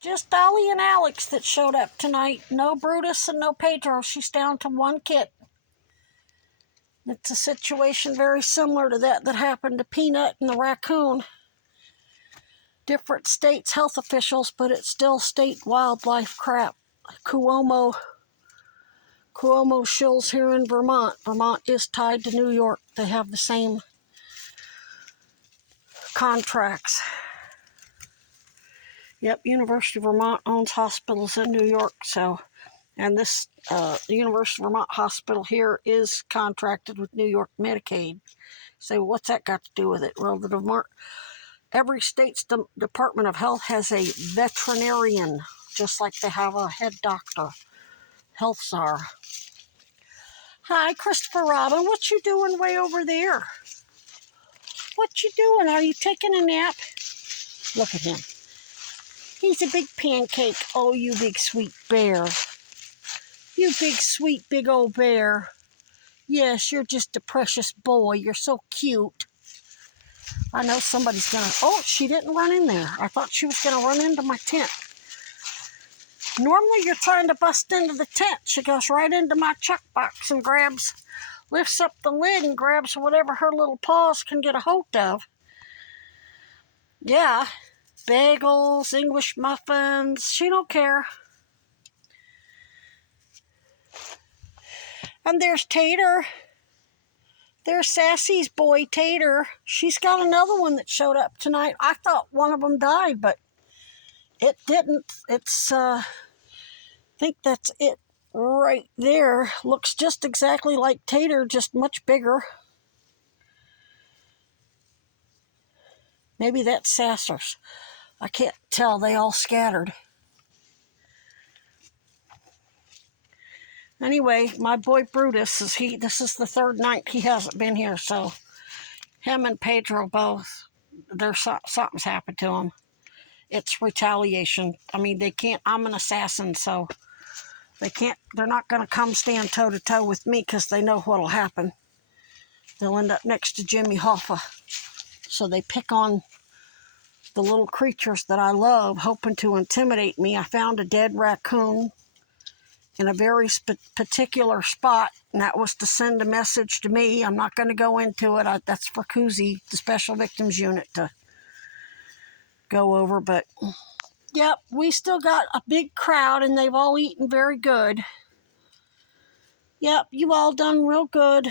Just Dolly and Alex that showed up tonight. No Brutus and no Pedro. She's down to one kit. It's a situation very similar to that happened to Peanut and the raccoon. Different states' health officials, but it's still state wildlife crap. Cuomo shills here in Vermont. Vermont is tied to New York. They have the same contracts. Yep, University of Vermont owns hospitals in New York, and this the University of Vermont hospital here is contracted with New York Medicaid. So what's that got to do with it? Well, every state's Department of Health has a veterinarian, just like they have a head doctor, health czar. Hi, Christopher Robin. What you doing way over there? What you doing? Are you taking a nap? Look at him. He's a big pancake. Oh, you big sweet bear. You big sweet big old bear. Yes, you're just a precious boy. You're so cute. I know somebody's gonna... Oh, she didn't run in there. I thought she was gonna run into my tent. Normally you're trying to bust into the tent. She goes right into my chuck box and lifts up the lid and grabs whatever her little paws can get a hold of. Yeah, bagels, English muffins, she don't care. And there's Tater. There's Sassy's boy, Tater. She's got another one that showed up tonight. I thought one of them died, but it didn't. It's, I think that's it right there. Looks just exactly like Tater, just much bigger. Maybe that's Sassers. I can't tell. They all scattered. Anyway, my boy Brutus, this is the third night he hasn't been here, so him and Pedro both, something's happened to them. It's retaliation. I mean, they can't, I'm an assassin, so they're not going to come stand toe-to-toe with me because they know what'll happen. They'll end up next to Jimmy Hoffa. So they pick on the little creatures that I love, hoping to intimidate me. I found a dead raccoon in a very particular spot, and that was to send a message to me. I'm not going to go into it. That's for Koozie, the Special Victims Unit, to go over. But, yep, we still got a big crowd, and they've all eaten very good. Yep, you all done real good.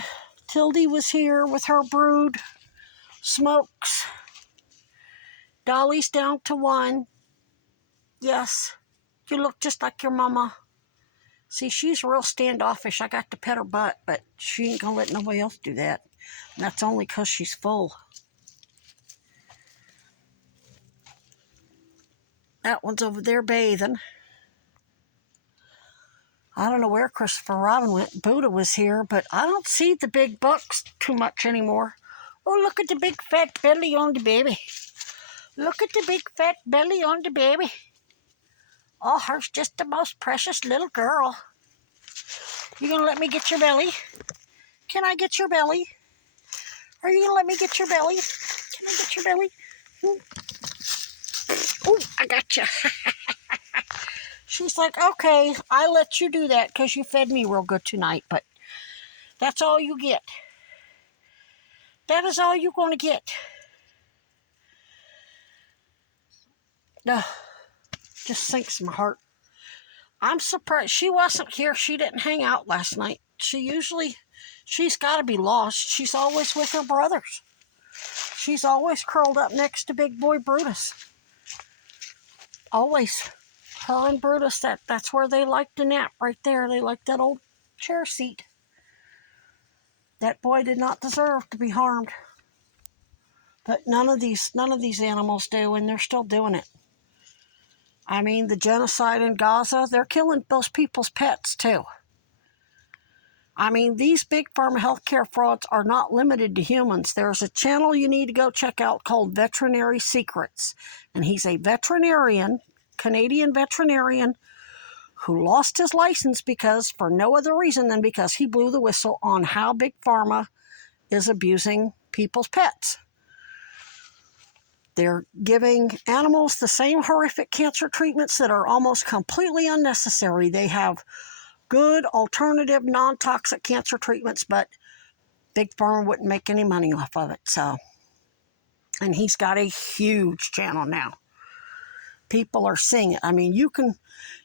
Tildy was here with her brood. Smokes. Dolly's down to one. Yes, you look just like your mama. See, she's real standoffish. I got to pet her butt, but she ain't gonna let nobody else do that. And that's only because she's full. That one's over there bathing. I don't know where Christopher Robin went. Buddha was here, but I don't see the big bucks too much anymore. Oh, look at the big fat belly on the baby. Look at the big fat belly on the baby. Oh, her's just the most precious little girl. You gonna let me get your belly? Can I get your belly? Are you gonna let me get your belly? Can I get your belly? Oh, I got you. She's like, okay, I let you do that because you fed me real good tonight, but that's all you get. That is all you're going to get. No, just sinks my heart. I'm surprised. She wasn't here. She didn't hang out last night. She's got to be lost. She's always with her brothers. She's always curled up next to big boy Brutus. Always. Her and Brutus, that's where they like to nap, right there. They like that old chair seat. That boy did not deserve to be harmed. But none of these animals do, and they're still doing it. I mean, the genocide in Gaza, they're killing those people's pets too. I mean, these big pharma healthcare frauds are not limited to humans. There's a channel you need to go check out called Veterinary Secrets. And he's a veterinarian, Canadian veterinarian, who lost his license for no other reason than because he blew the whistle on how big pharma is abusing people's pets. They're giving animals the same horrific cancer treatments that are almost completely unnecessary. They have good alternative non-toxic cancer treatments, but Big Pharma wouldn't make any money off of it. So, and he's got a huge channel now. People are seeing it. I mean,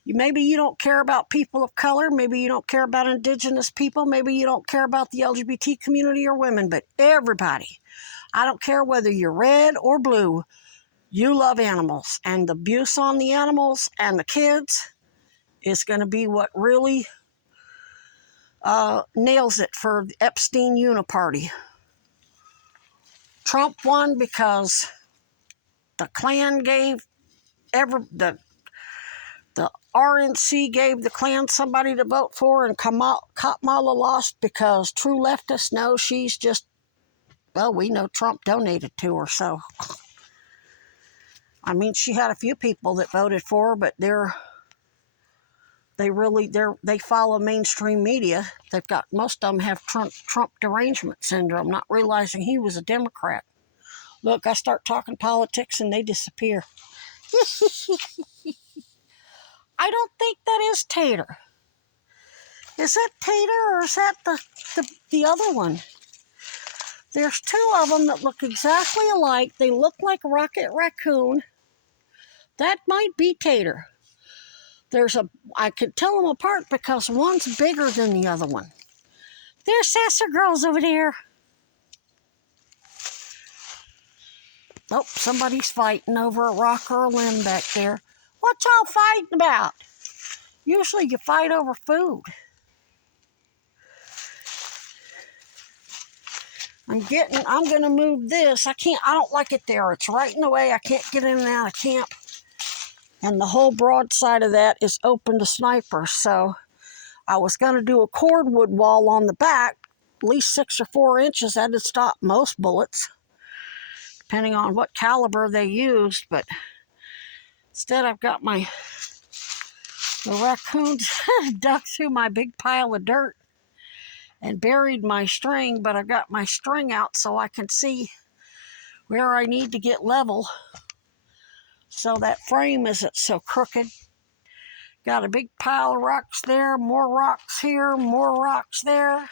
maybe you don't care about people of color, maybe you don't care about indigenous people, maybe you don't care about the LGBT community or women, but everybody, I don't care whether you're red or blue, you love animals, and the abuse on the animals and the kids is going to be what really nails it for the Epstein Uniparty. Trump won because the Klan gave the RNC gave the Klan somebody to vote for, and Kamala lost because true leftists know she's just, well, we know Trump donated to her, so. I mean, she had a few people that voted for her, but they follow mainstream media. They've got, most of them have Trump derangement syndrome, not realizing he was a Democrat. Look, I start talking politics and they disappear. I don't think that is Tater. Is that Tater or is that the other one? There's two of them that look exactly alike. They look like Rocket Raccoon. That might be Tater. I could tell them apart because one's bigger than the other one. There's Sasser Girls over there. Oh, somebody's fighting over a rock or a limb back there. What y'all fighting about? Usually you fight over food. I'm going to move this. I don't like it there. It's right in the way. I can't get in and out of camp. And the whole broad side of that is open to snipers. So I was going to do a cordwood wall on the back, at least 6 or 4 inches. That'd stop most bullets, depending on what caliber they used. But instead, I've got the raccoons dug through my big pile of dirt and buried my string, but I've got my string out so I can see where I need to get level so that frame isn't so crooked. Got a big pile of rocks there, more rocks here, more rocks there.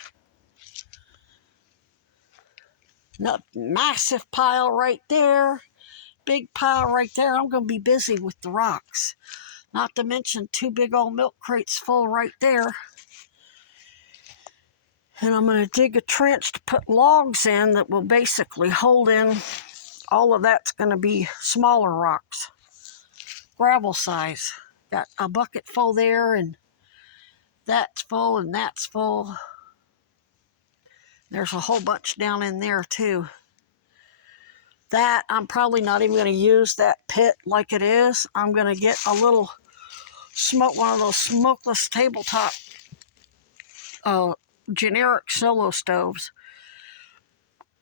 Massive pile right there, big pile right there. I'm going to be busy with the rocks. Not to mention 2 big old milk crates full right there. And I'm going to dig a trench to put logs in that will basically hold in. All of that's going to be smaller rocks, gravel size. Got a bucket full there, and that's full, and that's full. There's a whole bunch down in there too. That, I'm probably not even going to use that pit like it is. I'm going to get a little one of those smokeless tabletop generic solo stoves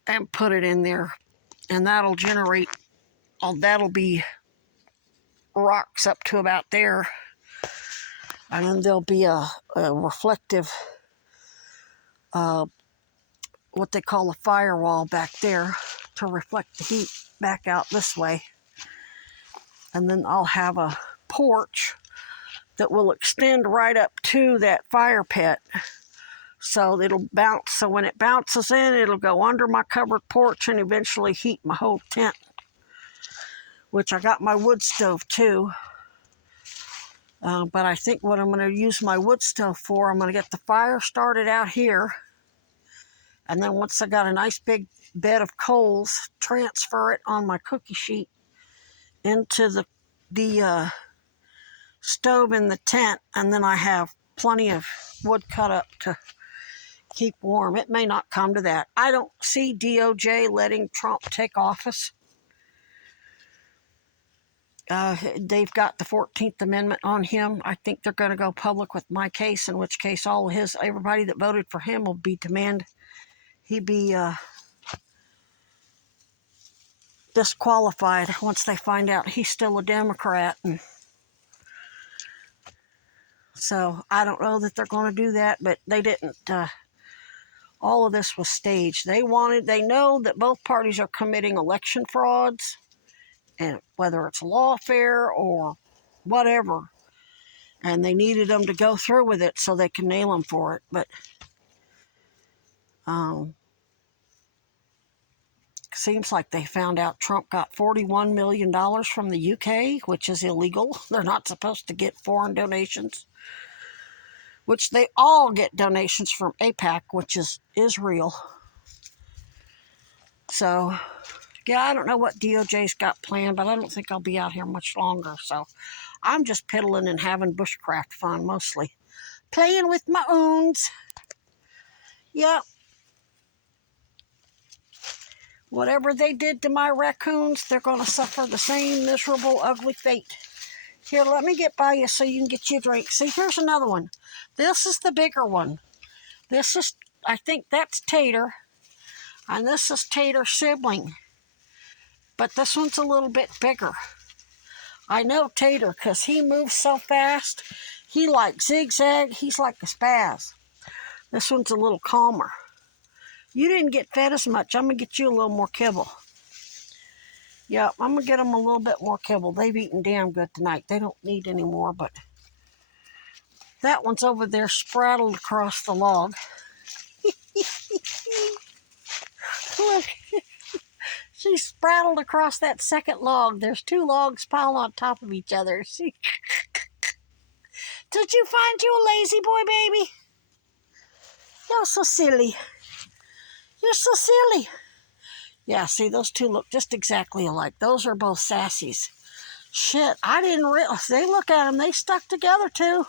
and put it in there, and that'll generate, that'll be rocks up to about there, and then there'll be a reflective what they call a firewall back there to reflect the heat back out this way. And then I'll have a porch that will extend right up to that fire pit, so it'll bounce. So when it bounces in, it'll go under my covered porch and eventually heat my whole tent, which I got my wood stove too. But I think what I'm going to use my wood stove for, I'm going to get the fire started out here. And then once I got a nice big bed of coals, transfer it on my cookie sheet into the stove in the tent. And then I have plenty of wood cut up to keep warm. It may not come to that. I don't see DOJ letting Trump take office. They've got the 14th Amendment on him. I think they're going to go public with my case, in which case everybody that voted for him will be demand he be disqualified once they find out he's still a Democrat. And so I don't know that they're going to do that, but they didn't. All of this was staged. They know that both parties are committing election frauds, and whether it's lawfare or whatever. And they needed them to go through with it so they can nail them for it. But seems like they found out Trump got $41 million from the UK, which is illegal. They're not supposed to get foreign donations, which they all get donations from AIPAC, which is Israel. So, yeah, I don't know what DOJ's got planned, but I don't think I'll be out here much longer. So I'm just piddling and having bushcraft fun mostly. Playing with my owns. Yep. Whatever they did to my raccoons, they're going to suffer the same miserable, ugly fate. Here, let me get by you so you can get you a drink. See, here's another one. This is the bigger one. This is, I think that's Tater. And this is Tater's sibling. But this one's a little bit bigger. I know Tater because he moves so fast. He like zigzag. He's like a spaz. This one's a little calmer. You didn't get fed as much. I'm going to get you a little more kibble. Yep, I'm going to get them a little bit more kibble. They've eaten damn good tonight. They don't need any more, but that one's over there spraddled across the log. Look, she's spraddled across that second log. There's 2 logs piled on top of each other. See? Did you find you a lazy boy, baby? You're so silly. You're so silly. Yeah, see, those 2 look just exactly alike. Those are both sassies. Shit, I didn't realize. They look at them. They stuck together, too.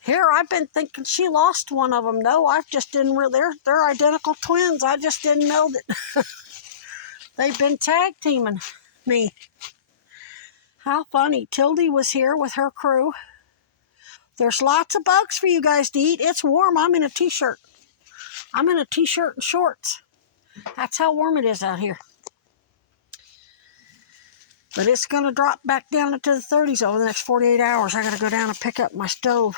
Here, I've been thinking she lost one of them. No, I just didn't really. They're identical twins. I just didn't know that they've been tag teaming me. How funny. Tildy was here with her crew. There's lots of bugs for you guys to eat. It's warm. I'm in a t-shirt. I'm in a t-shirt and shorts. That's how warm it is out here. But it's going to drop back down into the 30s over the next 48 hours. I got to go down and pick up my stove.